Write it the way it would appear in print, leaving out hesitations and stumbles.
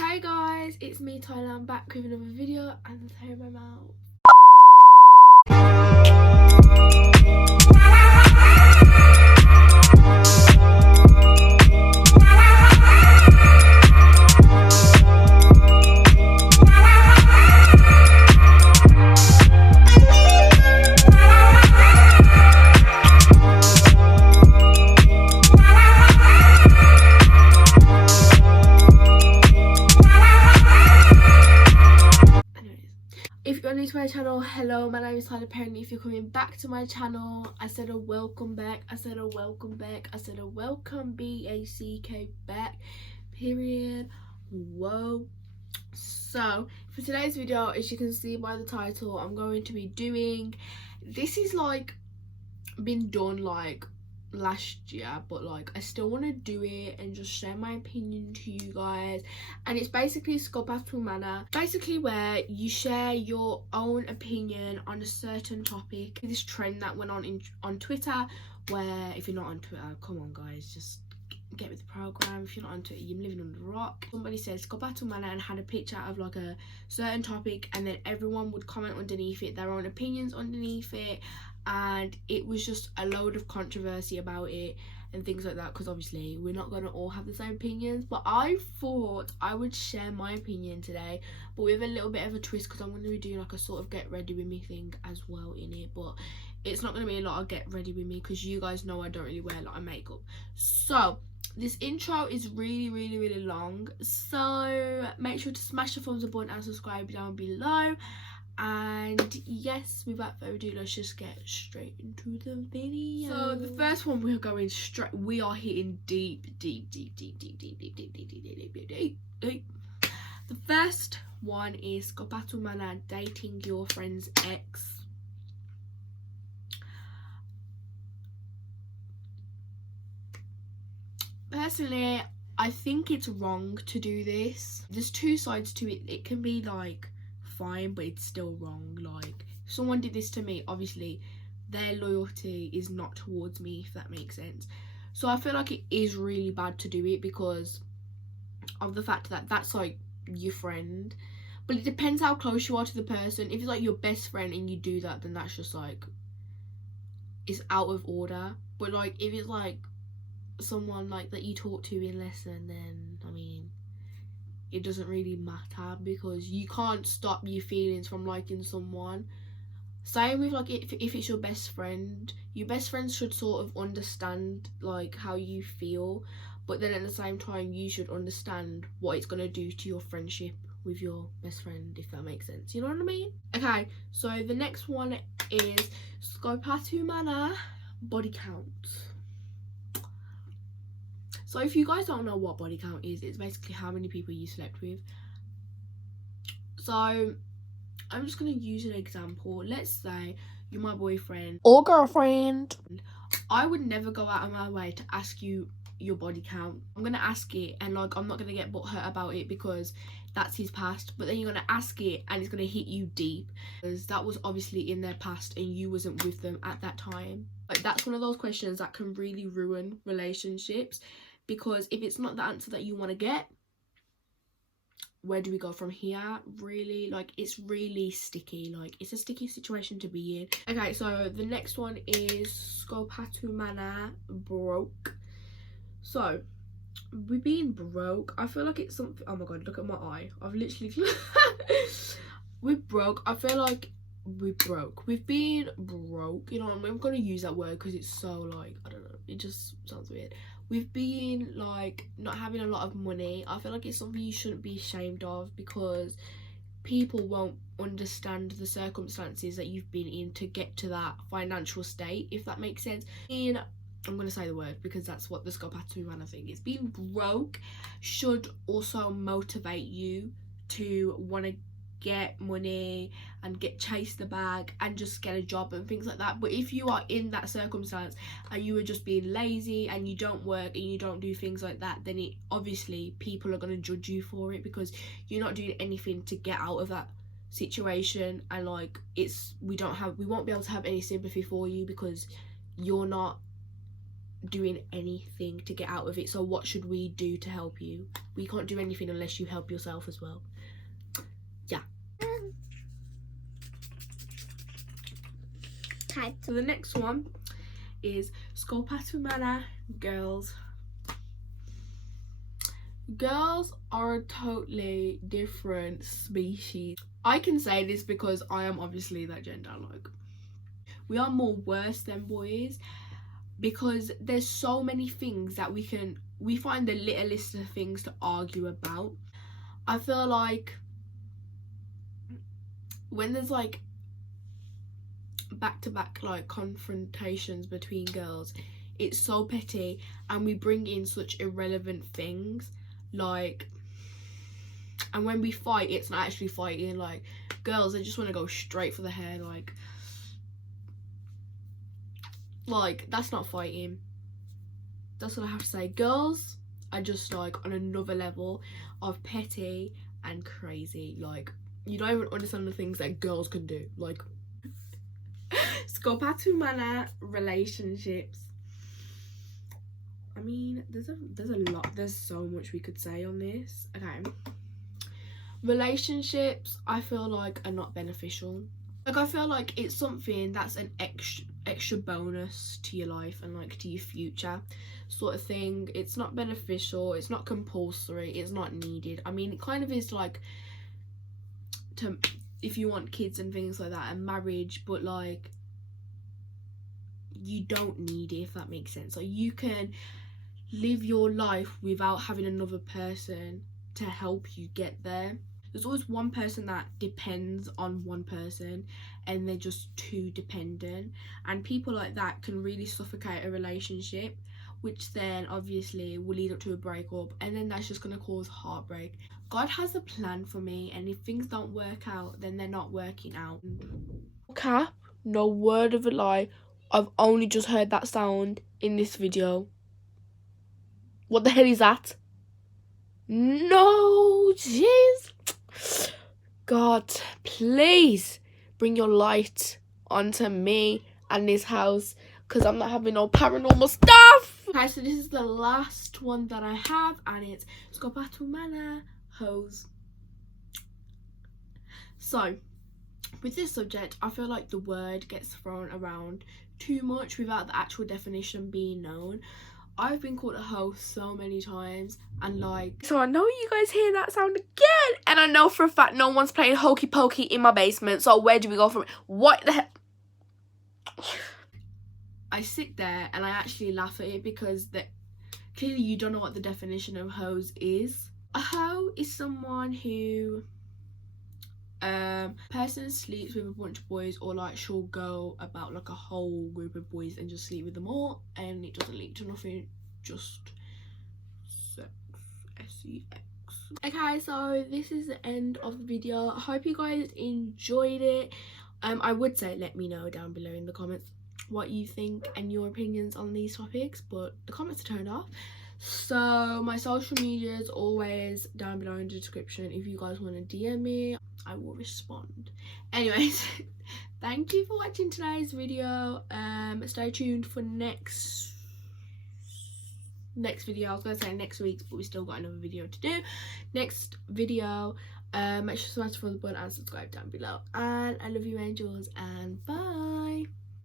Hey guys, it's me Tyler. I'm back with another video and the hair in my mouth. If you're new to my channel, hello, my name is Tyler. Apparently, if you're coming back to my channel, I said a welcome back, I said a welcome back, I said a welcome B-A-C-K back, period. Whoa. So for today's video, as you can see by the title, I'm going to be doing, this is like been done like last year, but like I still want to do it and just share my opinion to you guys. And it's basically SCO PA TU MANAA, basically where you share your own opinion on a certain topic. This trend that went on Twitter, where if you're not on Twitter, come on guys, just get with the program. If you're not on Twitter, you're living under a rock. Somebody said SCO PA TU MANAA and had a picture of like a certain topic, and then everyone would comment underneath it, their own opinions underneath it, and it was just a load of controversy about it and things like that, because obviously we're not going to all have the same opinions. But I thought I would share my opinion today, but with a little bit of a twist, because I'm going to be doing like a sort of get ready with me thing as well in it. But it's not going to be a lot of get ready with me, because you guys know I don't really wear a lot of makeup. So this intro is really long, so make sure to smash the thumbs up button and subscribe down below. And yes, without further ado, let's just get straight into the video. So the first one, we are hitting deep. The first one is SCO PA TU MANAA, dating your friend's ex. Personally, I think it's wrong to do this. There's two sides to it. It can be like fine, but it's still wrong. Like, if someone did this to me, obviously their loyalty is not towards me, if that makes sense. So I feel like it is really bad to do it because of the fact that that's like your friend. But it depends how close you are to the person. If it's like your best friend and you do that, then that's just like, it's out of order. But like if it's like someone like that you talk to in lesson, then I mean, it doesn't really matter, because you can't stop your feelings from liking someone. Same with like if it's your best friend should sort of understand like how you feel, but then at the same time you should understand what it's going to do to your friendship with your best friend, if that makes sense, you know what I mean? Okay, so the next one is SCO PA TU MANAA, body count. So if you guys don't know what body count is, it's basically how many people you slept with. So I'm just going to use an example. Let's say you're my boyfriend or girlfriend. I would never go out of my way to ask you your body count. I'm going to ask it, and like I'm not going to get butthurt about it because that's his past. But then you're going to ask it and it's going to hit you deep, because that was obviously in their past and you wasn't with them at that time. Like, that's one of those questions that can really ruin relationships. Because if it's not the answer that you want to get, where do we go from here? Really, like, it's really sticky. Like, it's a sticky situation to be in. Okay, so the next one is SCO PA TU MANAA, broke. So we're being broke. I feel like it's something. Oh my god, look at my eye. I've literally we're broke. I feel like we're broke. We've been broke. You know, I'm gonna use that word because it's so like, I don't know, it just sounds weird. We've been like not having a lot of money. I feel like it's something you shouldn't be ashamed of, because people won't understand the circumstances that you've been in to get to that financial state, if that makes sense. And I'm going to say the word because that's what the SCO PA TU MANAA thing is. Being broke should also motivate you to want to get money and chase the bag and just get a job and things like that. But if you are in that circumstance and you are just being lazy and you don't work and you don't do things like that, then it obviously people are going to judge you for it, because you're not doing anything to get out of that situation. And like, we won't be able to have any sympathy for you because you're not doing anything to get out of it. So what should we do to help you? We can't do anything unless you help yourself as well. Yeah. Type. So the next one is SCO PA TU MANAA, girls. Girls are a totally different species. I can say this because I am obviously that gender. Like, we are more worse than boys because there's so many things that we find the littlest of things to argue about. I feel like when there's like back-to-back like confrontations between girls, it's so petty, and we bring in such irrelevant things. Like, and when we fight, it's not actually fighting. Like, girls, they just want to go straight for the hair. Like that's not fighting. That's what I have to say. Girls are just like on another level of petty and crazy. Like, you don't even understand the things that girls can do. Like, SCO PA TU MANAA, relationships. I mean, there's a lot. There's so much we could say on this. Okay. Relationships, I feel like, are not beneficial. Like, I feel like it's something that's an extra bonus to your life and like to your future sort of thing. It's not beneficial, it's not compulsory, it's not needed. I mean, it kind of is like to if you want kids and things like that and marriage, but like you don't need it, if that makes sense. Like, you can live your life without having another person to help you get there. There's always one person that depends on one person, and they're just too dependent, and people like that can really suffocate a relationship, which then obviously will lead up to a breakup, and then that's just going to cause heartbreak. God has a plan for me, and if things don't work out, then they're not working out. Cap, no word of a lie, I've only just heard that sound in this video. What the hell is that? No, jeez. God, please bring your light onto me and this house, because I'm not having no paranormal stuff. Okay, so this is the last one that I have, and it's SCO PA TU MANAA, hoes. So, with this subject, I feel like the word gets thrown around too much without the actual definition being known. I've been called a hoe so many times, and like, so I know you guys hear that sound again, and I know for a fact no one's playing hokey pokey in my basement, so where do we go from it? What the heck? I sit there and I actually laugh at it because clearly you don't know what the definition of hoes is. A hoe is someone who person sleeps with a bunch of boys, or like she'll go about like a whole group of boys and just sleep with them all, and it doesn't lead to nothing, just sex, sex. Okay, so this is the end of the video. I hope you guys enjoyed it. I would say let me know down below in the comments what you think and your opinions on these topics, but the comments are turned off. So my social media is always down below in the description. If you guys want to DM me, I will respond. Anyways, thank you for watching today's video. Stay tuned for next video. I was gonna say next week's, but we still got another video to do. Next video, make sure to smash the button and subscribe down below. And I love you, angels, and bye.